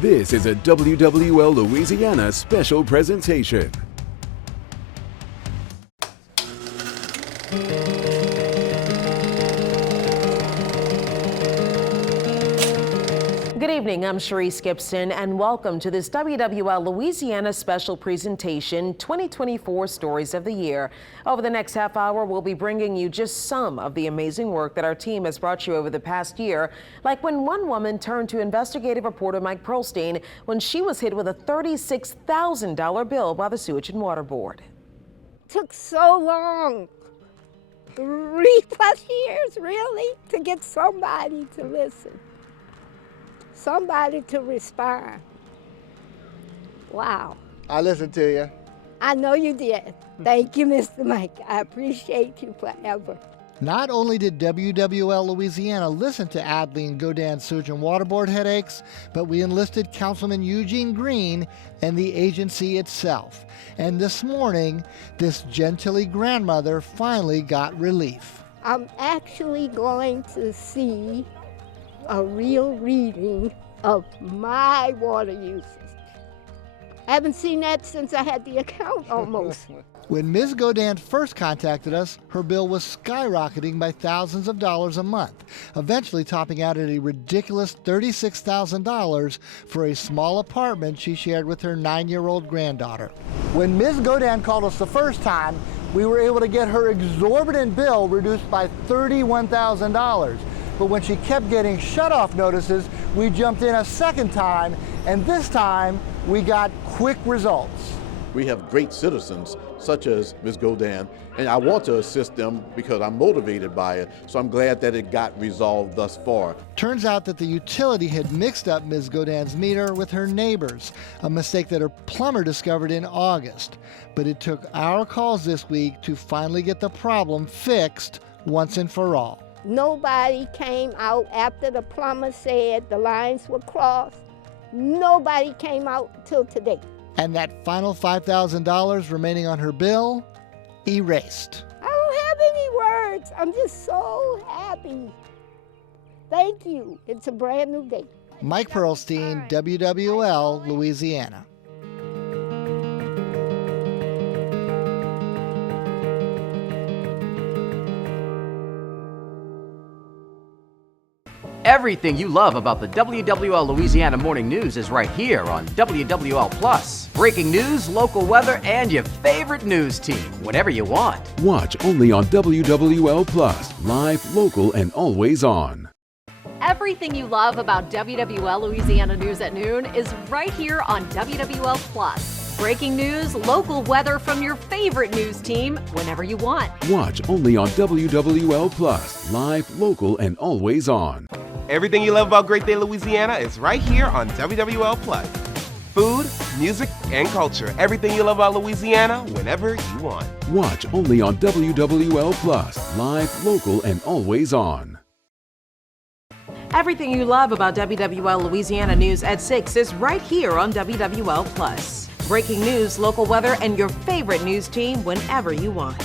This is a WWL Louisiana special presentation. Good evening, I'm Sharice Gibson, and welcome to this WWL Louisiana special presentation, 2024 Stories of the Year. Over the next half hour, we'll be bringing you just some of the amazing work that our team has brought you over the past year, like when one woman turned to investigative reporter Mike Pearlstein when she was hit with a $36,000 bill by the Sewage and Water Board. Took so long, 3+ years really, to get somebody to listen. Somebody to respond. Wow. I listened to you. I know you did. Thank you, Mr. Mike. I appreciate you forever. Not only did WWL Louisiana listen to Adeline Godin's Sewage and Water Board headaches, but we enlisted Councilman Eugene Green and the agency itself. And this morning, this Gentilly grandmother finally got relief. I'm actually going to see a real reading of my water uses. I haven't seen that since I had the account almost. When Ms. Godin first contacted us, her bill was skyrocketing by thousands of dollars a month, eventually topping out at a ridiculous $36,000 for a small apartment she shared with her 9-year-old granddaughter. When Ms. Godin called us the first time, we were able to get her exorbitant bill reduced by $31,000. But when she kept getting shut-off notices, we jumped in a second time, and this time we got quick results. We have great citizens, such as Ms. Godin, and I want to assist them because I'm motivated by it, so I'm glad that it got resolved thus far. Turns out that the utility had mixed up Ms. Godin's meter with her neighbor's, a mistake that her plumber discovered in August. But it took our calls this week to finally get the problem fixed once and for all. Nobody came out after the plumber said the lines were crossed. Nobody came out till today. And that final $5,000 remaining on her bill, erased. I don't have any words. I'm just so happy. Thank you. It's a brand new day. Mike Pearlstein, WWL, Louisiana. Everything you love about the WWL Louisiana Morning News is right here on WWL Plus. Breaking news, local weather, and your favorite news team, whenever you want. Watch only on WWL Plus, live, local, and always on. Everything you love about WWL Louisiana News at noon is right here on WWL Plus. Breaking news, local weather from your favorite news team, whenever you want. Watch only on WWL Plus, live, local, and always on. Everything you love about Great Day Louisiana is right here on WWL Plus. Food, music, and culture. Everything you love about Louisiana, whenever you want. Watch only on WWL Plus, live, local, and always on. Everything you love about WWL Louisiana News at 6 is right here on WWL Plus. Breaking news, local weather, and your favorite news team whenever you want.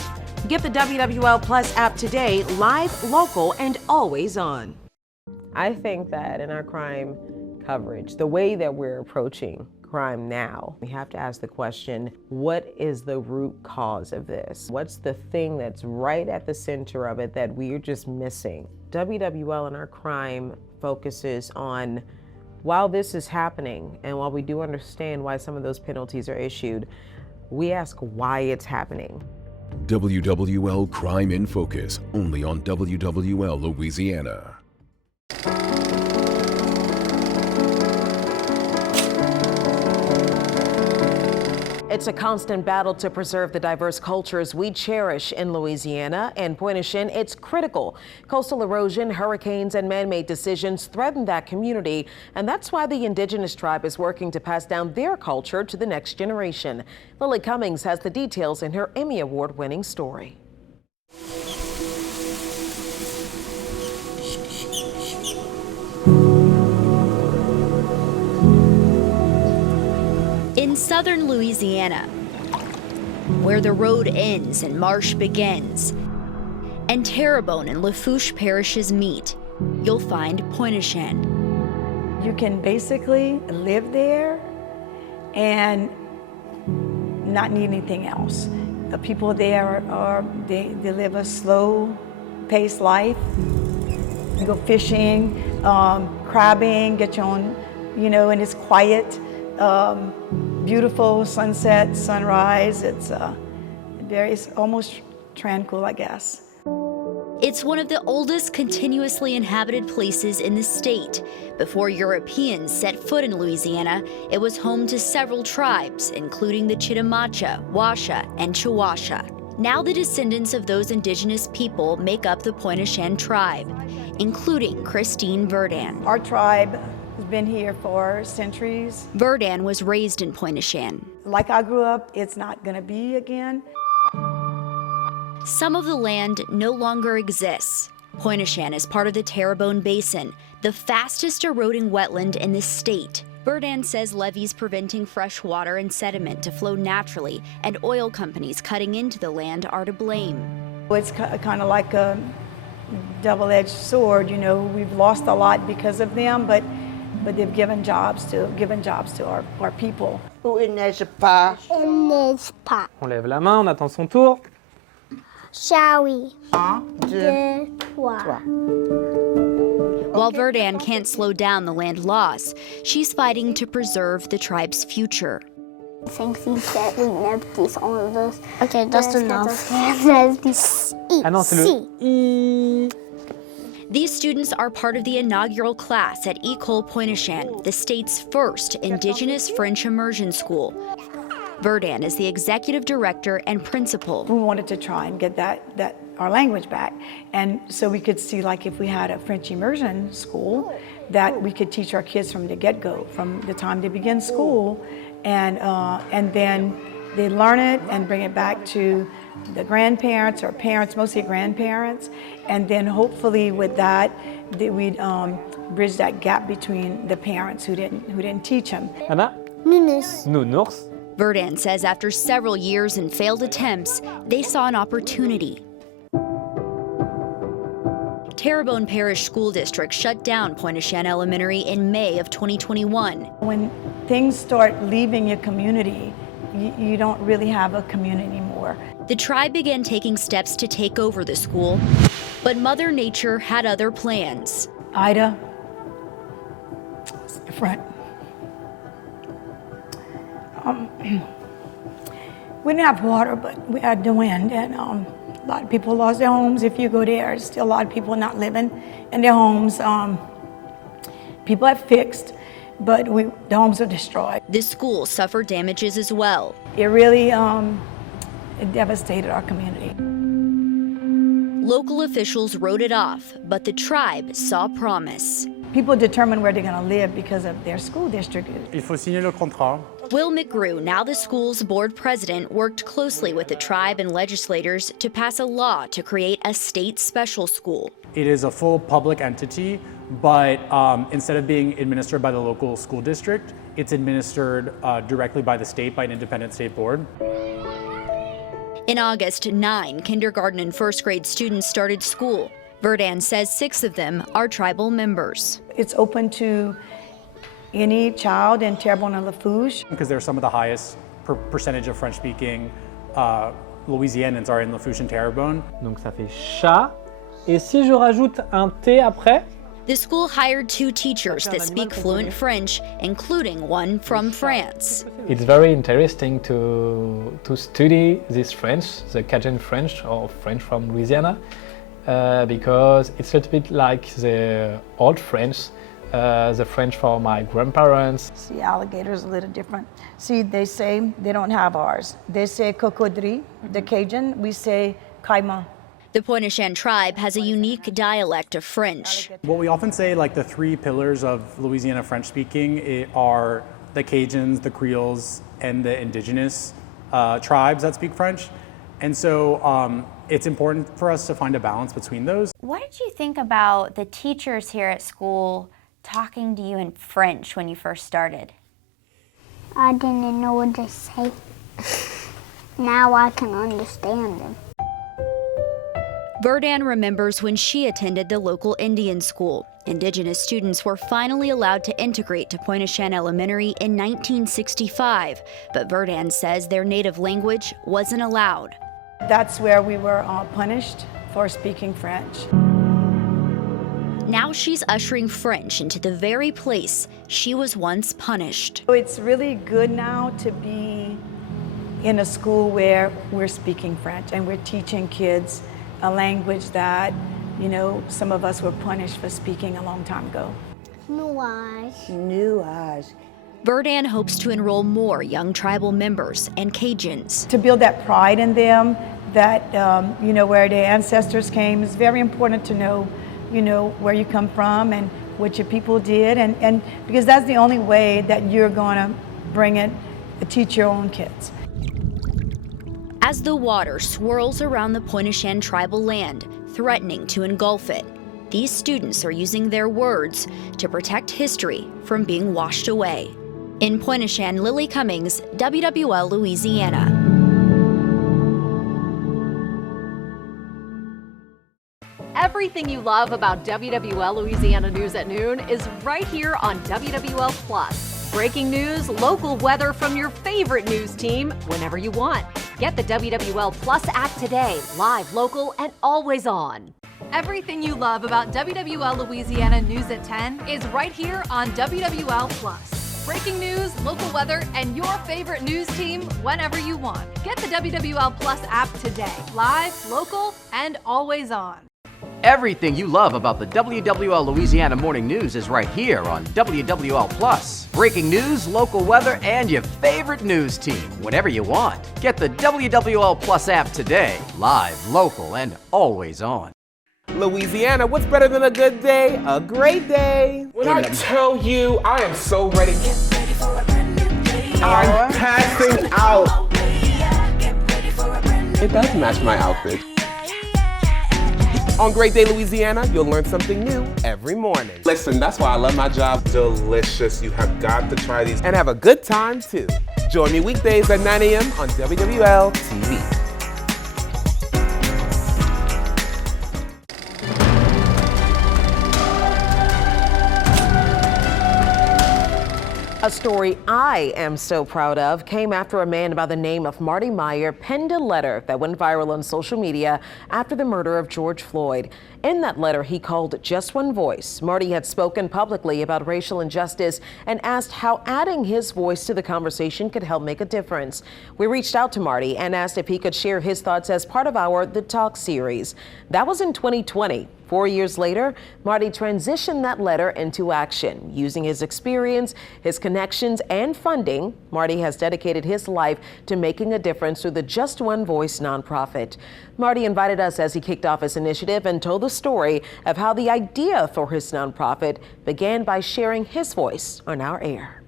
Get the WWL Plus app today, live, local, and always on. I think that in our crime coverage, the way that we're approaching crime now, we have to ask the question, what is the root cause of this? What's the thing that's right at the center of it that we're just missing? WWL in our crime focuses on, while this is happening, and while we do understand why some of those penalties are issued, we ask why it's happening. WWL Crime in Focus, only on WWL Louisiana. It's a constant battle to preserve the diverse cultures we cherish in Louisiana, and Pointe-au-Chien, it's critical. Coastal erosion, hurricanes, and man-made decisions threaten that community, and that's why the indigenous tribe is working to pass down their culture to the next generation. Lily Cummings has the details in her Emmy Award-winning story. In southern Louisiana, where the road ends and marsh begins, and Terrebonne and Lafourche parishes meet, you'll find Pointe-au-Chien. you can basically live there and not need anything else. The people there they live a slow-paced life. You go fishing, crabbing, get your own, and it's quiet, beautiful sunset, sunrise. It's almost tranquil, I guess. It's one of the oldest continuously inhabited places in the state. Before Europeans set foot in Louisiana, it was home to several tribes, including the Chitimacha, Washa, and Chawasha. Now the descendants of those indigenous people make up the Pointe-au-Chien tribe, including Christine Verdun. Our tribe has been here for centuries. Verdun was raised in Pointe-au-Chien. Like I grew up, it's not gonna be again. Some of the land no longer exists. Pointe-au-Chien is part of the Terrebonne Basin, the fastest eroding wetland in the state. Verdun says levees preventing fresh water and sediment to flow naturally, and oil companies cutting into the land are to blame. It's kind of like a double-edged sword. We've lost a lot because of them, but they've given jobs to our people. Il neige pas. Il neige pas. On lève la main, on attend son tour. Shall we? 1, 2, 3. While Verdun can't slow down the land loss, she's fighting to preserve the tribe's future. I think that we never these all of those. Okay, that's enough. Ah non, c'est le I. These students are part of the inaugural class at École Pointe-au-Chien, the state's first indigenous French immersion school. Verdun is the executive director and principal. We wanted to try and get that our language back, and so we could see, like, if we had a French immersion school, that we could teach our kids from the get-go, from the time they begin school, and then they learn it and bring it back to the grandparents or parents, mostly grandparents, and then hopefully with that we'd bridge that gap between the parents who didn't teach them. Anna? Nounours. Nounours. Verdun says after several years and failed attempts, they saw an opportunity. Terrebonne Parish School District shut down Pointe-au-Chien Elementary in May of 2021. When things start leaving your community, you don't really have a community anymore. The tribe began taking steps to take over the school, but Mother Nature had other plans. Ida, it's different. We didn't have water, but we had the wind, and a lot of people lost their homes. If you go there, there's still a lot of people not living in their homes. People have fixed, but the homes are destroyed. The school suffered damages as well. It really it devastated our community. Local officials wrote it off, but the tribe saw promise. People determine where they're going to live because of their school district. Il faut signer le contrat. Will McGrew, now the school's board president, worked closely with the tribe and legislators to pass a law to create a state special school. It is a full public entity, but instead of being administered by the local school district, it's administered directly by the state, by an independent state board. In August, 9 kindergarten and first grade students started school. Verdun says 6 of them are tribal members. It's open to any child in Terrebonne and Lafourche. Because they're some of the highest percentage of French-speaking Louisianans are in Lafourche and Terrebonne. Donc ça fait chat. Et si je rajoute un T après? The school hired 2 teachers that speak fluent French, including one from France. It's very interesting to study this French, the Cajun French or French from Louisiana, because it's a little bit like the old French, the French for my grandparents. See, alligators a little different. See, they say they don't have ours. They say cocodrie, the Cajun, we say caïman. The Pointe-au-Chien tribe has a unique dialect of French. What we often say, like the 3 pillars of Louisiana French speaking are the Cajuns, the Creoles, and the indigenous tribes that speak French. And so it's important for us to find a balance between those. What did you think about the teachers here at school talking to you in French when you first started? I didn't know what they say. Now I can understand them. Verdan remembers when she attended the local Indian school. Indigenous students were finally allowed to integrate to Pointe-aux-Chenes Elementary in 1965, but Verdan says their native language wasn't allowed. That's where we were punished for speaking French. Now she's ushering French into the very place she was once punished. It's really good now to be in a school where we're speaking French and we're teaching kids a language that, you know, some of us were punished for speaking a long time ago. Nuage. Verdan hopes to enroll more young tribal members and Cajuns. To build that pride in them, that, you know, where their ancestors came, it's very important to know, you know, where you come from and what your people did, and because that's the only way that you're going to bring it, teach your own kids. As the water swirls around the Pointe-aux-Chenes tribal land, threatening to engulf it, these students are using their words to protect history from being washed away. In Pointe-aux-Chenes, Lily Cummings, WWL Louisiana. Everything you love about WWL Louisiana News at Noon is right here on WWL Plus. Breaking news, local weather from your favorite news team whenever you want. Get the WWL Plus app today, live, local, and always on. Everything you love about WWL Louisiana News at 10 is right here on WWL Plus. Breaking news, local weather, and your favorite news team whenever you want. Get the WWL Plus app today, live, local, and always on. Everything you love about the WWL Louisiana Morning News is right here on WWL Plus. Breaking news, local weather, and your favorite news team whenever you want. Get the WWL Plus app today, live, local, and always on. Louisiana, what's better than a good day? A great day. When I tell you, I am so ready. I'm passing out. It does match my outfit. On Great Day Louisiana, you'll learn something new every morning. Listen, that's why I love my job. Delicious. You have got to try these. And have a good time, too. Join me weekdays at 9 a.m. on WWL TV. A story I am so proud of came after a man by the name of Marty Meyer penned a letter that went viral on social media after the murder of George Floyd. In that letter, he called Just One Voice. Marty had spoken publicly about racial injustice and asked how adding his voice to the conversation could help make a difference. We reached out to Marty and asked if he could share his thoughts as part of our The Talk series. That was in 2020. 4 years later, Marty transitioned that letter into action. Using his experience, his connections, and funding, Marty has dedicated his life to making a difference through the Just One Voice nonprofit. Marty invited us as he kicked off his initiative and told the story of how the idea for his nonprofit began by sharing his voice on our air.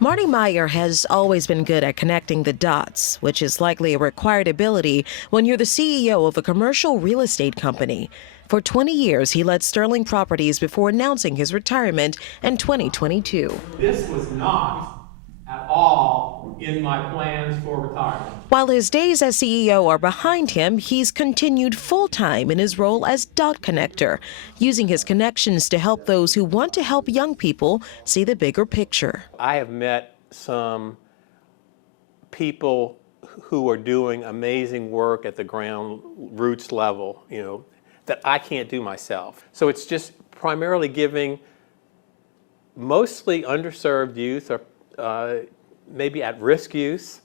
Marty Meyer has always been good at connecting the dots, which is likely a required ability when you're the CEO of a commercial real estate company. For 20 years, he led Sterling Properties before announcing his retirement in 2022. This was not at all in my plans for retirement. While his days as CEO are behind him, he's continued full-time in his role as dot connector, using his connections to help those who want to help young people see the bigger picture. I have met some people who are doing amazing work at the ground roots level, you know, that I can't do myself. So it's just primarily giving mostly underserved youth or maybe at-risk youth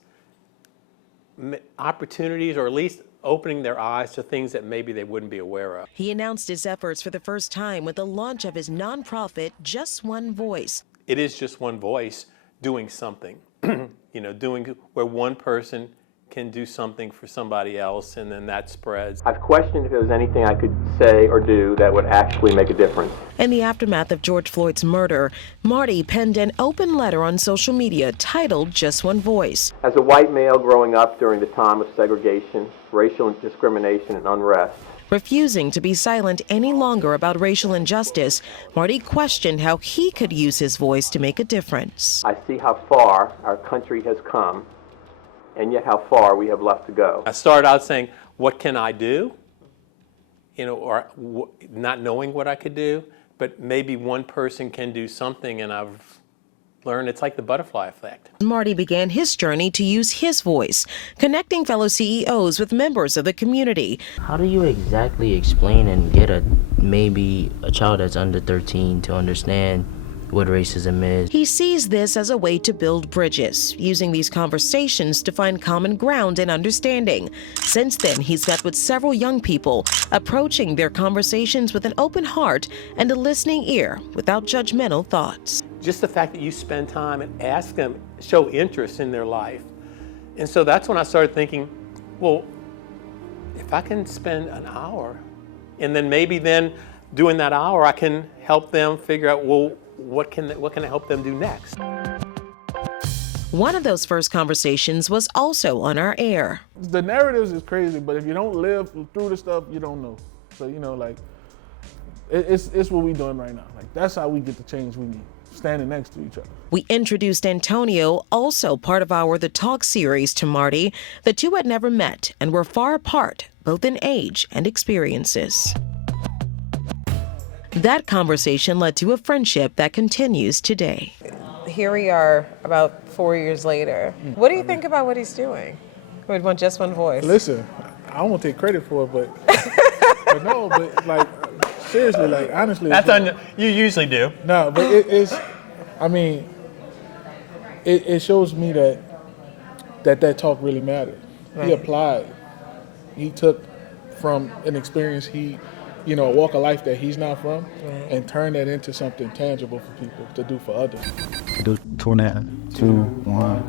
opportunities, or at least opening their eyes to things that maybe they wouldn't be aware of. He announced his efforts for the first time with the launch of his nonprofit, Just One Voice. It is just one voice doing something, you know, doing where one person can do something for somebody else, and then that spreads. I've questioned if there was anything I could say or do that would actually make a difference. In the aftermath of George Floyd's murder, Marty penned an open letter on social media titled Just One Voice. As a white male growing up during the time of segregation, racial discrimination, and unrest, Refusing to be silent any longer about racial injustice, Marty questioned how he could use his voice to make a difference. I see how far our country has come, and yet how far we have left to go. I started out saying, what can I do? Or not knowing what I could do, but maybe one person can do something, and I've learned it's like the butterfly effect. Marty began his journey to use his voice, connecting fellow CEOs with members of the community. How do you exactly explain and get maybe a child that's under 13 to understand what racism is? He sees this as a way to build bridges, using these conversations to find common ground and understanding. Since then, he's met with several young people, approaching their conversations with an open heart and a listening ear without judgmental thoughts. Just the fact that you spend time and ask them, show interest in their life. And so that's when I started thinking, well, if I can spend an hour, and then maybe doing that hour, I can help them figure out, well, what can I help them do next? One of those first conversations was also on our air. The narratives is crazy, but if you don't live through the stuff, you don't know. So, it's what we're doing right now. That's how we get the change we need, standing next to each other. We introduced Antonio, also part of our The Talk series, to Marty. The two had never met and were far apart, both in age and experiences. That conversation led to a friendship that continues today. Here we are about 4 years later. What do you think about what he's doing with Just One Voice? Listen, I don't want to take credit for it, but seriously, honestly. You usually do. No, but it shows me that talk really mattered. Right. He applied. He took from an experience a walk of life that he's not from, and turn that into something tangible for people to do for others. 2, 1.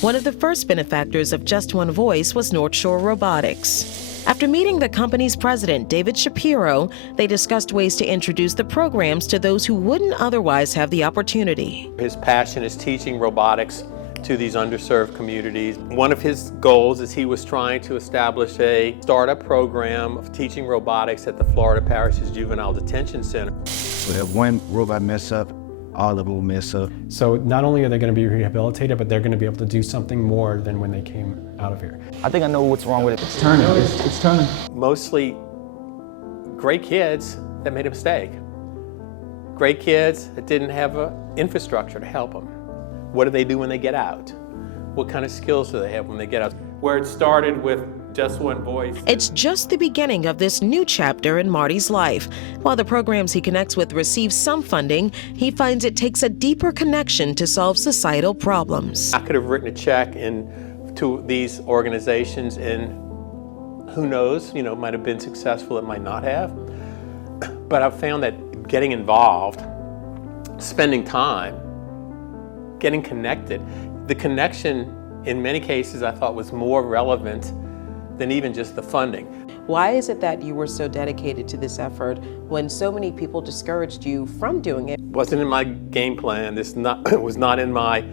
One of the first benefactors of Just One Voice was North Shore Robotics. After meeting the company's president, David Shapiro, they discussed ways to introduce the programs to those who wouldn't otherwise have the opportunity. His passion is teaching robotics to these underserved communities. One of his goals is he was trying to establish a startup program of teaching robotics at the Florida Parish's Juvenile Detention Center. So if one robot mess up, all of them will mess up. So not only are they going to be rehabilitated, but they're going to be able to do something more than when they came out of here. I think I know what's wrong with it. It's turning. It's turning. Mostly great kids that made a mistake. Great kids that didn't have an infrastructure to help them. What do they do when they get out? What kind of skills do they have when they get out? Where it started with Just One Voice. It's just the beginning of this new chapter in Marty's life. While the programs he connects with receive some funding, he finds it takes a deeper connection to solve societal problems. I could have written a check to these organizations, and who knows, might have been successful, it might not have. But I've found that getting involved, spending time, getting connected, the connection in many cases I thought was more relevant than even just the funding. Why is it that you were so dedicated to this effort when so many people discouraged you from doing it? It wasn't in my game plan. It was not in my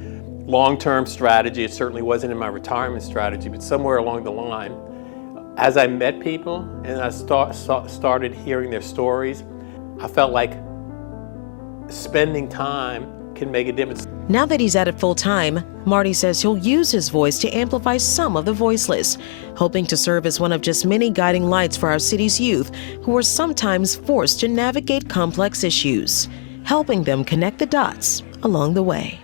long-term strategy. It certainly wasn't in my retirement strategy, but somewhere along the line, as I met people and I started hearing their stories, I felt like spending time can make a difference. Now that he's at it full time, Marty says he'll use his voice to amplify some of the voiceless, hoping to serve as one of just many guiding lights for our city's youth who are sometimes forced to navigate complex issues, helping them connect the dots along the way.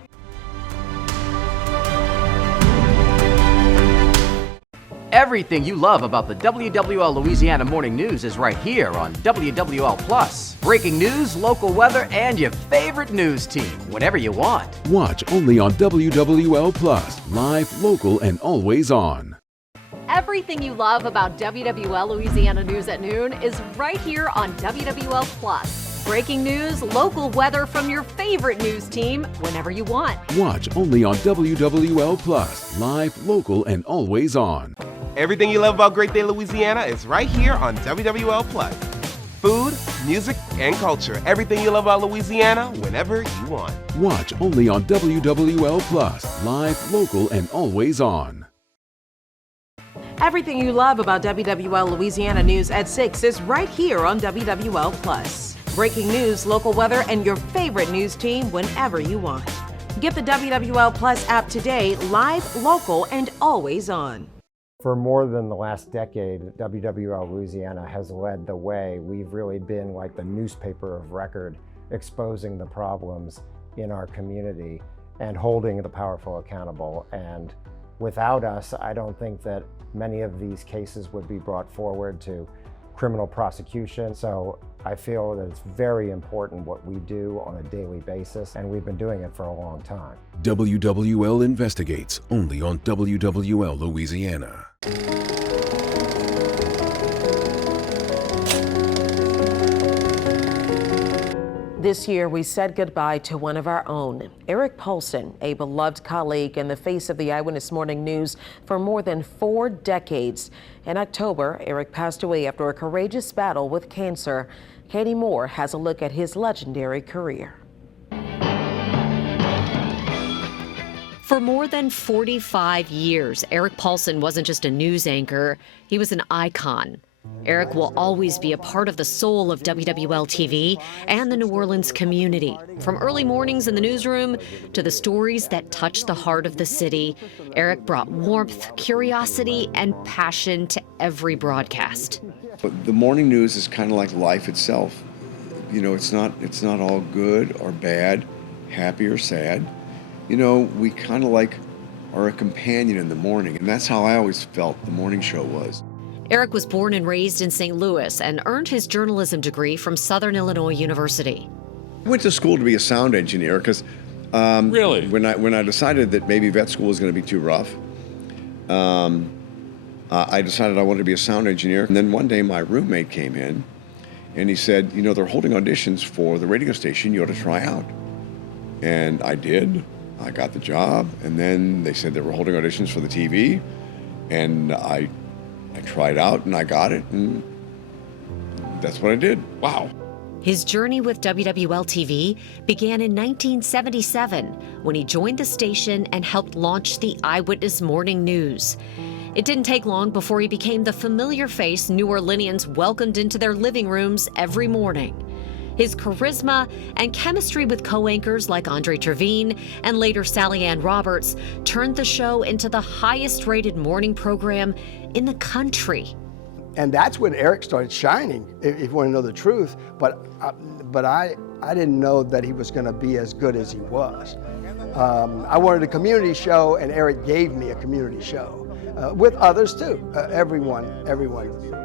Everything you love about the WWL Louisiana Morning News is right here on WWL Plus. Breaking news, local weather, and your favorite news team, whenever you want. Watch only on WWL Plus, live, local, and always on. Everything you love about WWL Louisiana News at Noon is right here on WWL Plus. Breaking news, local weather from your favorite news team, whenever you want. Watch only on WWL Plus, live, local, and always on. Everything you love about Great Day Louisiana is right here on WWL Plus. Food, music, and culture. Everything you love about Louisiana whenever you want. Watch only on WWL Plus, live, local, and always on. Everything you love about WWL Louisiana News at 6 is right here on WWL Plus. Breaking news, local weather, and your favorite news team whenever you want. Get the WWL Plus app today, live, local, and always on. For more than the last decade, WWL Louisiana has led the way. We've really been like the newspaper of record, exposing the problems in our community and holding the powerful accountable. And without us, I don't think that many of these cases would be brought forward to criminal prosecution. So I feel that it's very important what we do on a daily basis, and we've been doing it for a long time. WWL Investigates, only on WWL Louisiana. This year, we said goodbye to one of our own, Eric Paulson, a beloved colleague and the face of the Eyewitness Morning News for more than 4 decades. In October, Eric passed away after a courageous battle with cancer. Katie Moore has a look at his legendary career. For more than 45 years, Eric Paulson wasn't just a news anchor, he was an icon. Eric will always be a part of the soul of WWL TV and the New Orleans community. From early mornings in the newsroom to the stories that touch the heart of the city, Eric brought warmth, curiosity, and passion to every broadcast. But the morning news is kind of like life itself. You know, it's not all good or bad, happy or sad. You know, we kind of like are a companion in the morning, and that's how I always felt the morning show was. Eric was born and raised in St. Louis and earned his journalism degree from Southern Illinois University. I went to school to be a sound engineer because really, when I decided that maybe vet school was going to be too rough, I decided I wanted to be a sound engineer. And then one day my roommate came in and he said, you know, they're holding auditions for the radio station, you ought to try out. And I did. I got the job, and then they said they were holding auditions for the TV, and I tried out and I got it, and that's what I did. Wow. His journey with WWL TV began in 1977 when he joined the station and helped launch the Eyewitness Morning News. It didn't take long before he became the familiar face New Orleanians welcomed into their living rooms every morning. His charisma and chemistry with co-anchors like Andre Trevine and later Sally Ann Roberts turned the show into the highest-rated morning program in the country. And that's when Eric started shining, if you want to know the truth. But I didn't know that he was going to be as good as he was. I wanted a community show, and Eric gave me a community show. With others too. Everyone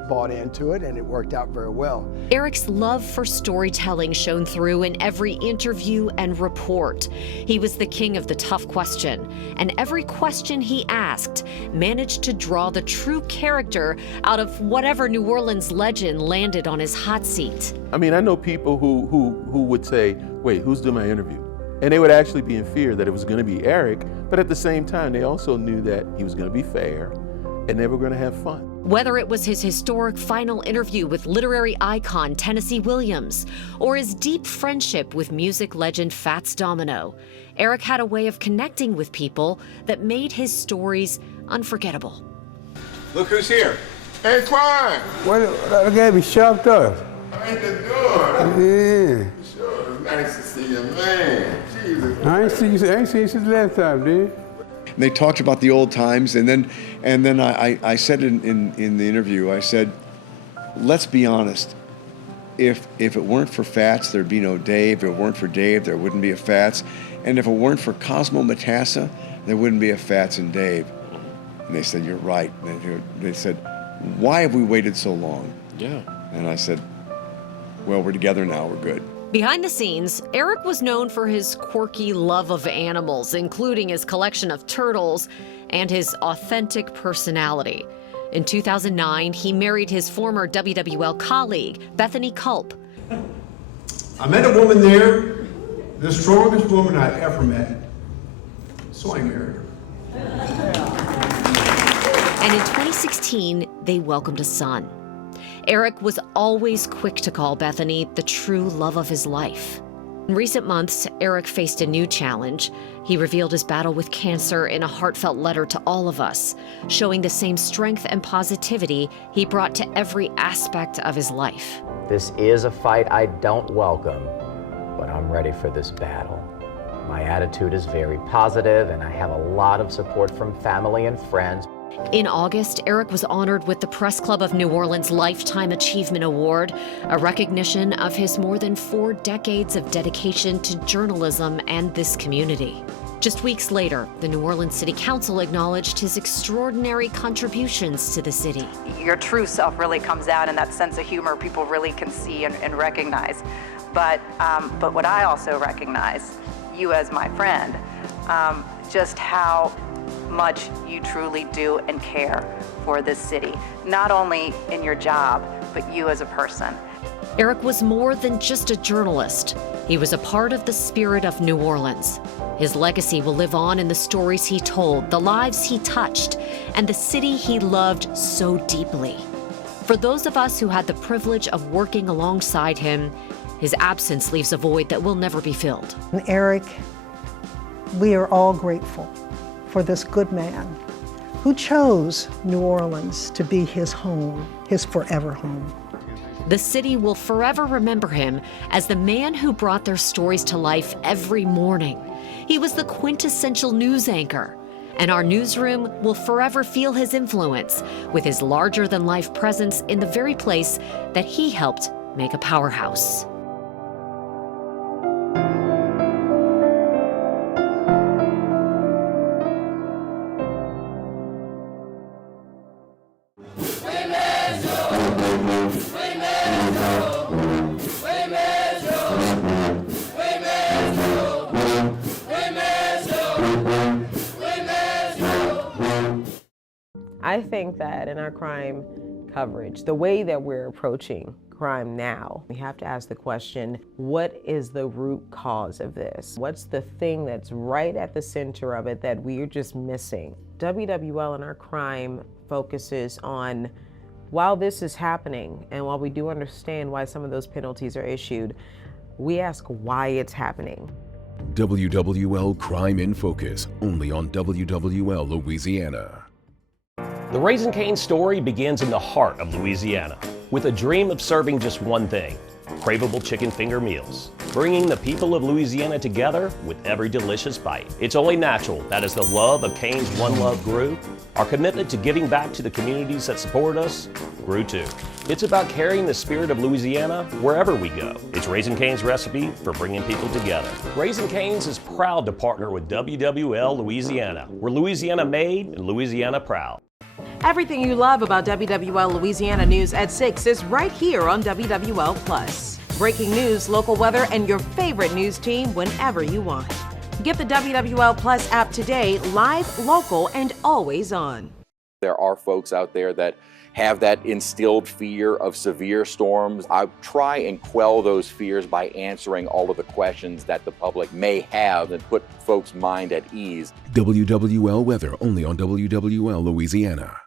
bought into it, and it worked out very well. Eric's love for storytelling shone through in every interview and report. He was the king of the tough question, and every question he asked managed to draw the true character out of whatever New Orleans legend landed on his hot seat. I mean, I know people who would say, wait, who's doing my interview? And they would actually be in fear that it was going to be Eric, but at the same time, they also knew that he was going to be fair and they were going to have fun. Whether it was his historic final interview with literary icon Tennessee Williams or his deep friendship with music legend Fats Domino, Eric had a way of connecting with people that made his stories unforgettable. Look who's here. Hey, Twine. What gave me shocked up? I ain't the door. Yeah. Sure, it's nice to see you, man. Jesus. I ain't seen you since last time, dude. And they talked about the old times, and then I said in the interview, I said, let's be honest. If it weren't for Fats, there'd be no Dave. If it weren't for Dave, there wouldn't be a Fats. And if it weren't for Cosmo Matassa, there wouldn't be a Fats and Dave. And they said, you're right. And they said, why have we waited so long? Yeah. And I said, well, we're together now, we're good. Behind the scenes, Eric was known for his quirky love of animals, including his collection of turtles and his authentic personality. In 2009, he married his former WWL colleague, Bethany Culp. I met a woman there, the strongest woman I ever met. So I married her. And in 2016, they welcomed a son. Eric was always quick to call Bethany the true love of his life. In recent months, Eric faced a new challenge. He revealed his battle with cancer in a heartfelt letter to all of us, showing the same strength and positivity he brought to every aspect of his life. This is a fight I don't welcome, but I'm ready for this battle. My attitude is very positive, and I have a lot of support from family and friends. In August, Eric was honored with the Press Club of New Orleans Lifetime Achievement Award, a recognition of his more than 4 decades of dedication to journalism and this community. Just weeks later, the New Orleans City Council acknowledged his extraordinary contributions to the city. Your true self really comes out, and that sense of humor people really can see and recognize. But what I also recognize, you as my friend, just how much you truly do and care for this city, not only in your job, but you as a person. Eric was more than just a journalist. He was a part of the spirit of New Orleans. His legacy will live on in the stories he told, the lives he touched, and the city he loved so deeply. For those of us who had the privilege of working alongside him, his absence leaves a void that will never be filled. And Eric, we are all grateful for this good man who chose New Orleans to be his home, his forever home. The city will forever remember him as the man who brought their stories to life every morning. He was the quintessential news anchor, and our newsroom will forever feel his influence with his larger-than-life presence in the very place that he helped make a powerhouse. I think that in our crime coverage, the way that we're approaching crime now, we have to ask the question, what is the root cause of this? What's the thing that's right at the center of it that we're just missing? WWL in our crime focuses on, while this is happening, and while we do understand why some of those penalties are issued, we ask why it's happening. WWL Crime in Focus, only on WWL Louisiana. The Raising Cane's story begins in the heart of Louisiana, with a dream of serving just one thing: craveable chicken finger meals, bringing the people of Louisiana together with every delicious bite. It's only natural that as the love of Cane's One Love grew, our commitment to giving back to the communities that support us grew too. It's about carrying the spirit of Louisiana wherever we go. It's Raising Cane's recipe for bringing people together. Raising Cane's is proud to partner with WWL Louisiana. We're Louisiana made and Louisiana proud. Everything you love about WWL Louisiana News at 6 is right here on WWL Plus. Breaking news, local weather, and your favorite news team whenever you want. Get the WWL Plus app today, live, local, and always on. There are folks out there that have that instilled fear of severe storms. I try and quell those fears by answering all of the questions that the public may have and put folks' mind at ease. WWL Weather, only on WWL Louisiana.